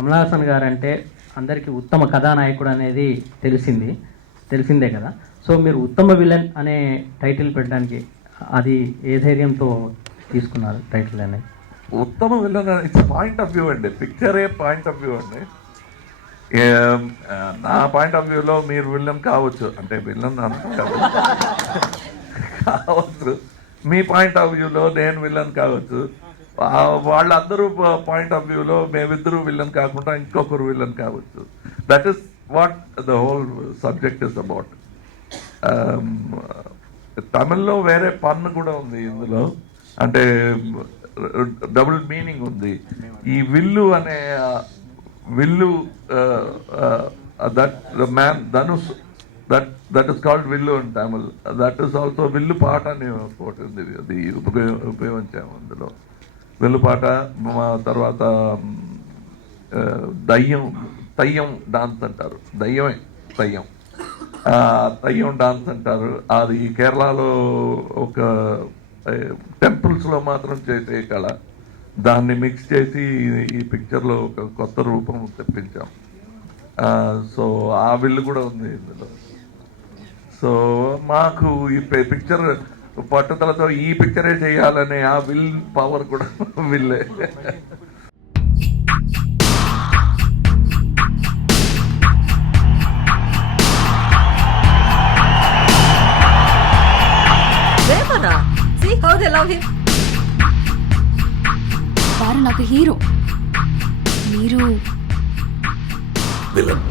కమల్ హాసన్ గారు అంటే అందరికీ ఉత్తమ కథానాయకుడు అనేది తెలిసిందే కదా. సో మీరు ఉత్తమ విలన్ అనే టైటిల్ పెట్టడానికి అది ఏ ధైర్యంతో తీసుకున్నారు టైటిల్ అనేది? ఉత్తమ villain it's point of view అండి, పిక్చరే పాయింట్ ఆఫ్ వ్యూ అండి. నా పాయింట్ ఆఫ్ వ్యూలో మీరు విలన్ కావచ్చు, అంటే విలన్ కావచ్చు, మీ పాయింట్ ఆఫ్ వ్యూలో నేను విలన్ కావచ్చు, వాళ్ళందరూ పాయింట్ ఆఫ్ వ్యూలో మేమిద్దరూ విలన్ కాకుండా ఇంకొకరు విలన్ కావచ్చు. That is what the whole subject is about. తమిళ్లో వేరే పన్ను కూడా ఉంది ఇందులో, అంటే డబుల్ మీనింగ్ ఉంది. ఈ విల్లు అనే విల్లు that the man Dhanush, that is called విల్లు in Tamil. That is also విల్లు పాట అని ఒకటి ఉంది, అది ఉపయోగించాము అందులో. వెల్లుపాట, తర్వాత తయ్యం డాన్స్ అంటారు, తయ్యం డాన్స్ అంటారు. అది కేరళలో ఒక టెంపుల్స్లో మాత్రం చేసే కళ. దాన్ని మిక్స్ చేసి ఈ పిక్చర్లో ఒక కొత్త రూపం తెప్పించాం. సో ఆ విల్లు కూడా ఉంది ఇందులో. సో మాకు ఈ పిక్చర్ పట్టుదలతో ఈ పిక్చరే చేయాలనే ఆ విల్ పవర్ కూడా విల్లే. వారు నాకు హీరో, మీరు విలన్.